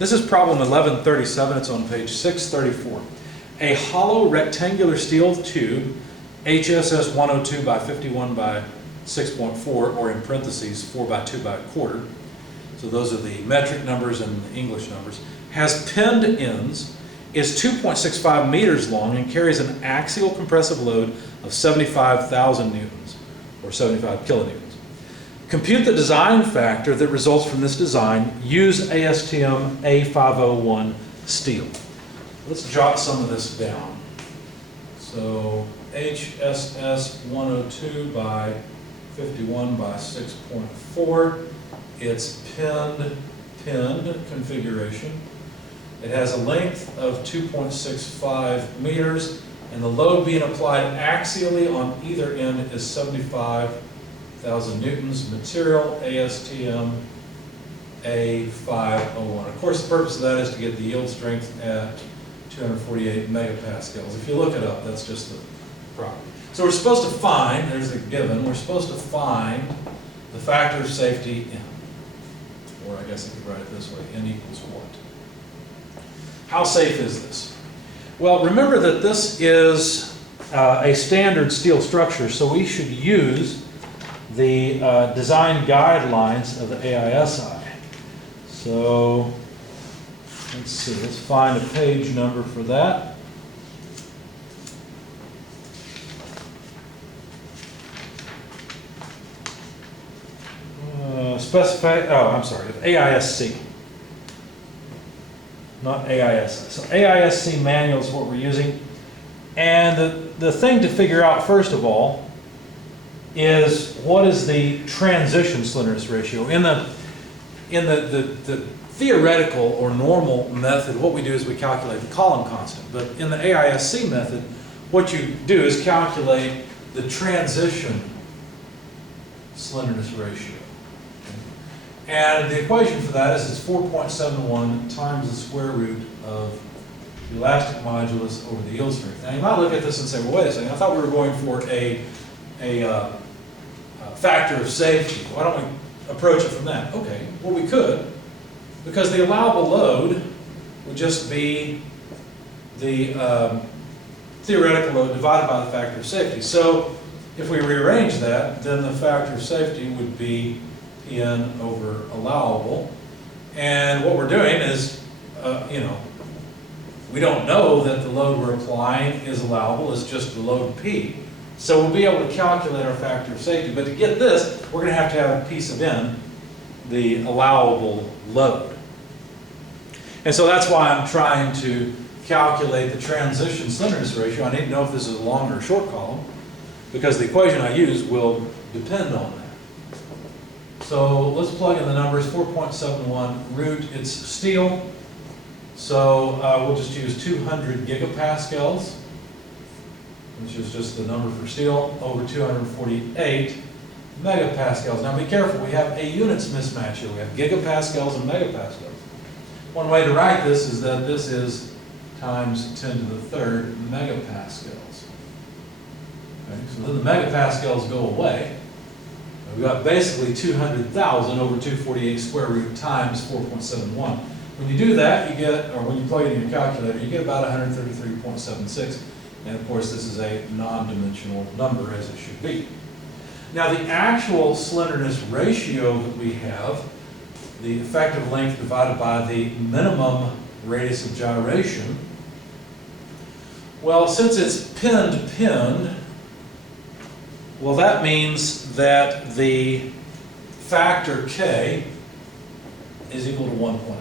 This is problem 1137. It's on page 634. A hollow rectangular steel tube, HSS 102 by 51 by 6.4, or in parentheses 4 by 2 by a quarter. So those are the metric numbers and the English numbers. Has pinned ends, is 2.65 meters long, and carries an axial compressive load of 75,000 newtons, or 75 kilonewtons. Compute the design factor that results from this design. Use ASTM A501 steel. Let's jot some of this down. So HSS 102 by 51 by 6.4. It's pinned configuration. It has a length of 2.65 meters, and the load being applied axially on either end is 75,000 newtons. Material ASTM A501. Of course, the purpose of that is to get the yield strength at 248 megapascals. If you look it up, that's just the property. So we're supposed to find, there's a given, we're supposed to find the factor of safety N. Or I guess I could write it this way, N equals what? How safe is this? Well, remember that this is a standard steel structure, so we should use the design guidelines of the AISI. So let's see, let's find a page number for that. AISC, not AISI. So AISC manual is what we're using. And the thing to figure out, first of all, is what is the transition slenderness ratio. In the theoretical or normal method, what we do is we calculate the column constant. But in the AISC method, what you do is calculate the transition slenderness ratio. And the equation for that is it's 4.71 times the square root of the elastic modulus over the yield strength. Now you might look at this and say, well, wait a second, I thought we were going for a factor of safety. Why don't we approach it from that? Okay, well we could, because the allowable load would just be the theoretical load divided by the factor of safety. So if we rearrange that, then the factor of safety would be N over allowable. And what we're doing is, we don't know that the load we're applying is allowable, it's just the load P. So we'll be able to calculate our factor of safety. But to get this, we're going to have a piece of N, the allowable load. And so that's why I'm trying to calculate the transition slenderness ratio. I need to know if this is a long or a short column, because the equation I use will depend on that. So let's plug in the numbers. 4.71 root, it's steel. So we'll just use 200 gigapascals, which is just the number for steel, over 248 megapascals. Now be careful, we have a units mismatch here. We have gigapascals and megapascals. One way to write this is that this is times 10 to the third megapascals. Okay, so then the megapascals go away. We've got basically 200,000 over 248 square root times 4.71. When you do that, you get, or when you plug it in your calculator, you get about 133.76. And of course, this is a non-dimensional number, as it should be. Now, the actual slenderness ratio that we have, the effective length divided by the minimum radius of gyration, well, since it's pinned, well, that means that the factor K is equal to 1.0. Okay,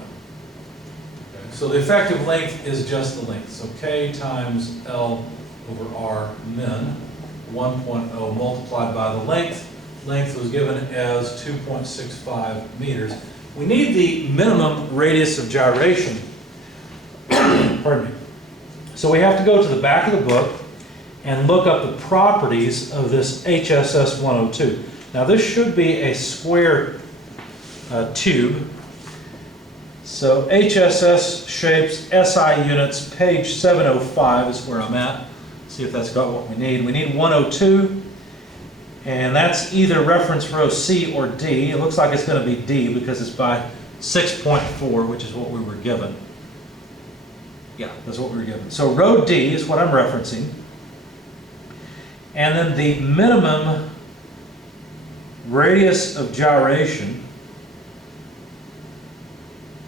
so the effective length is just the length. So K times L over R min, 1.0 multiplied by the length. Length was given as 2.65 meters. We need the minimum radius of gyration. Pardon me. So we have to go to the back of the book and look up the properties of this HSS 102. Now this should be a square tube. So HSS shapes, SI units, page 705 is where I'm at. See if that's got what we need. We need 102, and that's either reference row C or D. It looks like it's going to be D because it's by 6.4, which is what we were given. Yeah, that's what we were given. So rho d is what I'm referencing. And then the minimum radius of gyration,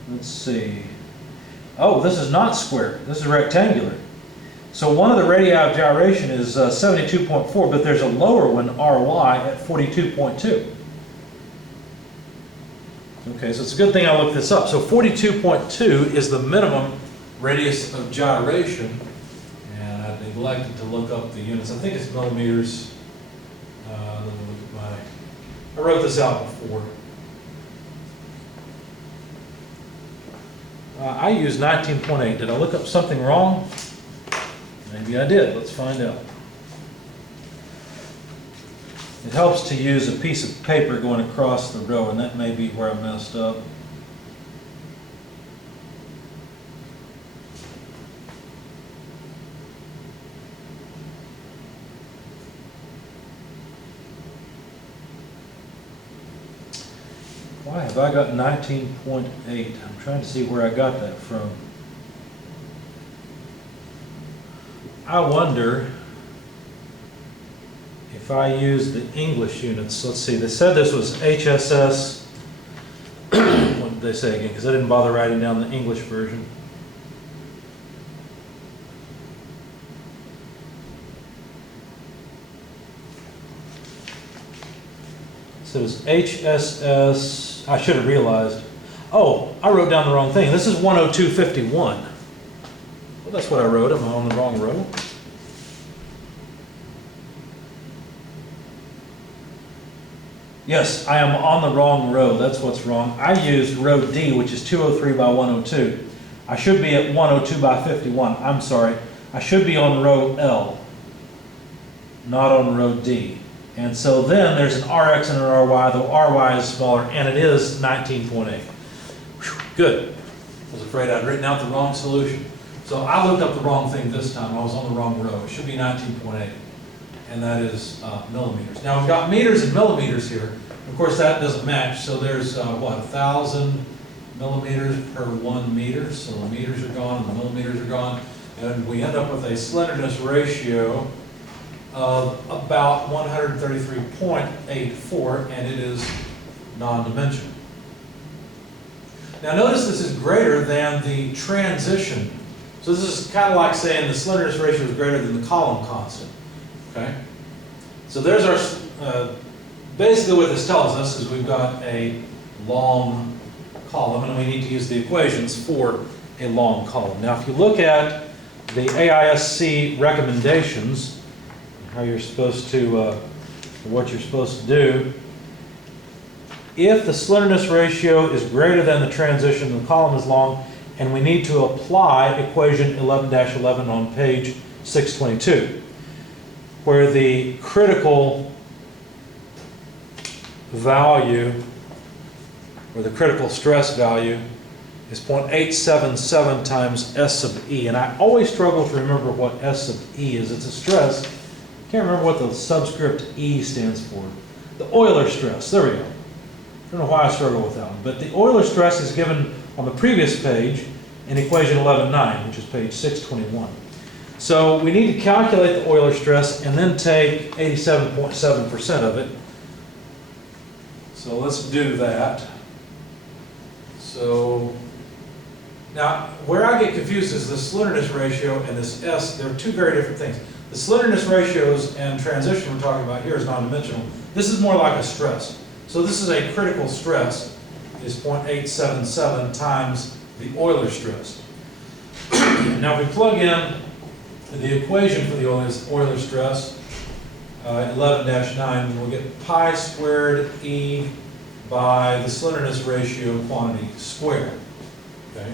let's see. Oh, this is not square. This is rectangular. So one of the radii of gyration is 72.4, but there's a lower one, Ry, at 42.2. Okay, so it's a good thing I looked this up. So 42.2 is the minimum radius of gyration, and I neglected to look up the units. I think it's millimeters. Let me look at I wrote this out before. I used 19.8. Did I look up something wrong? Maybe I did. Let's find out. It helps to use a piece of paper going across the row, and that may be where I messed up. Why have I got 19.8? I'm trying to see where I got that from. I wonder if I use the English units. Let's see, they said this was HSS. What did they say again? Because I didn't bother writing down the English version. So it was HSS. I should have realized. Oh, I wrote down the wrong thing. This is 102.51. Well, that's what I wrote. Am I on the wrong row? Yes, I am on the wrong row. That's what's wrong. I used row D, which is 203 by 102. I should be at 102 by 51. I'm sorry. I should be on row L, not on row D. And so then there's an Rx and an Ry, though Ry is smaller, and it is 19.8. Good. I was afraid I'd written out the wrong solution. So I looked up the wrong thing this time. I was on the wrong row. It should be 19.8. And that is millimeters. Now we've got meters and millimeters here. Of course that doesn't match, so there's what, 1,000 millimeters per 1 meter, so the meters are gone and the millimeters are gone, and we end up with a slenderness ratio of about 133.84, and it is non-dimensional. Now notice this is greater than the transition. So this is kind of like saying the slenderness ratio is greater than the column constant. Okay, so there's our, basically what this tells us is we've got a long column and we need to use the equations for a long column. Now if you look at the AISC recommendations, how you're supposed to, what you're supposed to do, if the slenderness ratio is greater than the transition, the column is long, and we need to apply equation 11-11 on page 622. Where the critical value, or the critical stress value, is 0.877 times S sub E. And I always struggle to remember what S sub E is. It's a stress. I can't remember what the subscript E stands for. The Euler stress. There we go. I don't know why I struggle with that one. But the Euler stress is given on the previous page in equation 11.9, which is page 621. So we need to calculate the Euler stress and then take 87.7% of it. So let's do that. So now where I get confused is the slenderness ratio and this S. They're two very different things. The slenderness ratios and transition we're talking about here is non-dimensional. This is more like a stress. So this is a critical stress is 0.877 times the Euler stress. Now if we plug in the equation for the Euler stress, 11-9, we'll get pi squared E by the slenderness ratio quantity squared. Okay,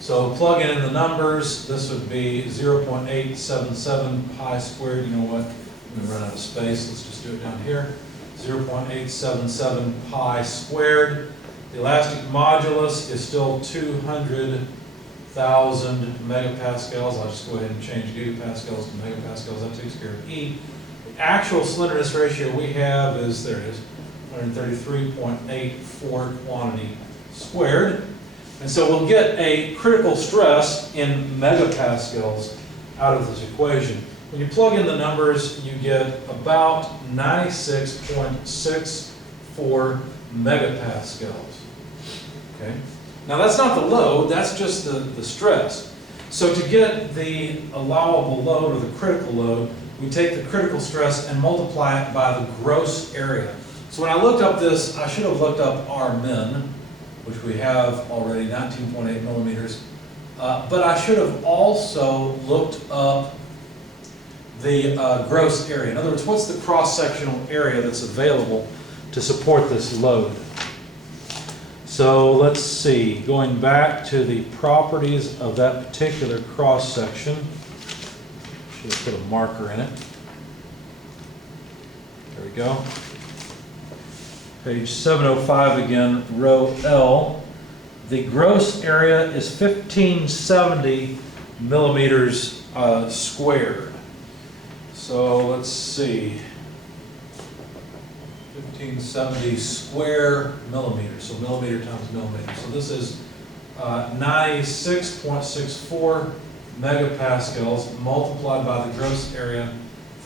so plug in the numbers. This would be 0.877 pi squared. You know what? I'm going to run out of space. Let's just do it down here. 0.877 pi squared. The elastic modulus is still 200,000 megapascals. I'll just go ahead and change gigapascals to megapascals. That takes care of E. The actual slenderness ratio we have is, there it is, 133.84 quantity squared. And so we'll get a critical stress in megapascals out of this equation. When you plug in the numbers, you get about 96.64 megapascals. Okay? Now that's not the load, that's just the stress. So to get the allowable load or the critical load, we take the critical stress and multiply it by the gross area. So when I looked up this, I should have looked up R min, which we have already, 19.8 millimeters. But I should have also looked up the gross area. In other words, what's the cross-sectional area that's available to support this load? So let's see, going back to the properties of that particular cross-section, should have put a marker in it. There we go. Page 705 again, row L. The gross area is 1570 millimeters squared. So let's see, 1570 square millimeters, so millimeter times millimeter. So this is 96.64 megapascals multiplied by the gross area,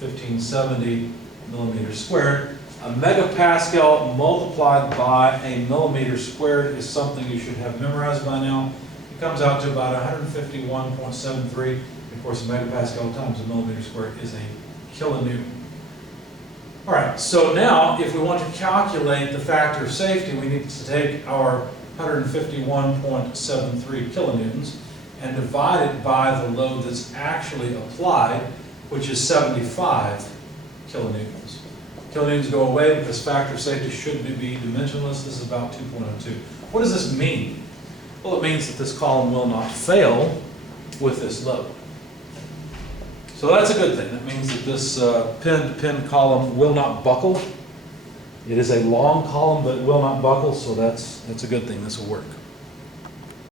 1570 millimeters squared. A megapascal multiplied by a millimeter squared is something you should have memorized by now. It comes out to about 151.73. Of course, a megapascal times a millimeter squared is a kilonewton. All right, so now if we want to calculate the factor of safety, we need to take our 151.73 kilonewtons and divide it by the load that's actually applied, which is 75 kilonewtons. Kilonewtons go away because factor of safety should be dimensionless. This is about 2.02. What does this mean? Well, it means that this column will not fail with this load. So that's a good thing. That means that this pin-to-pin column will not buckle. It is a long column, but it will not buckle, so that's a good thing. This will work.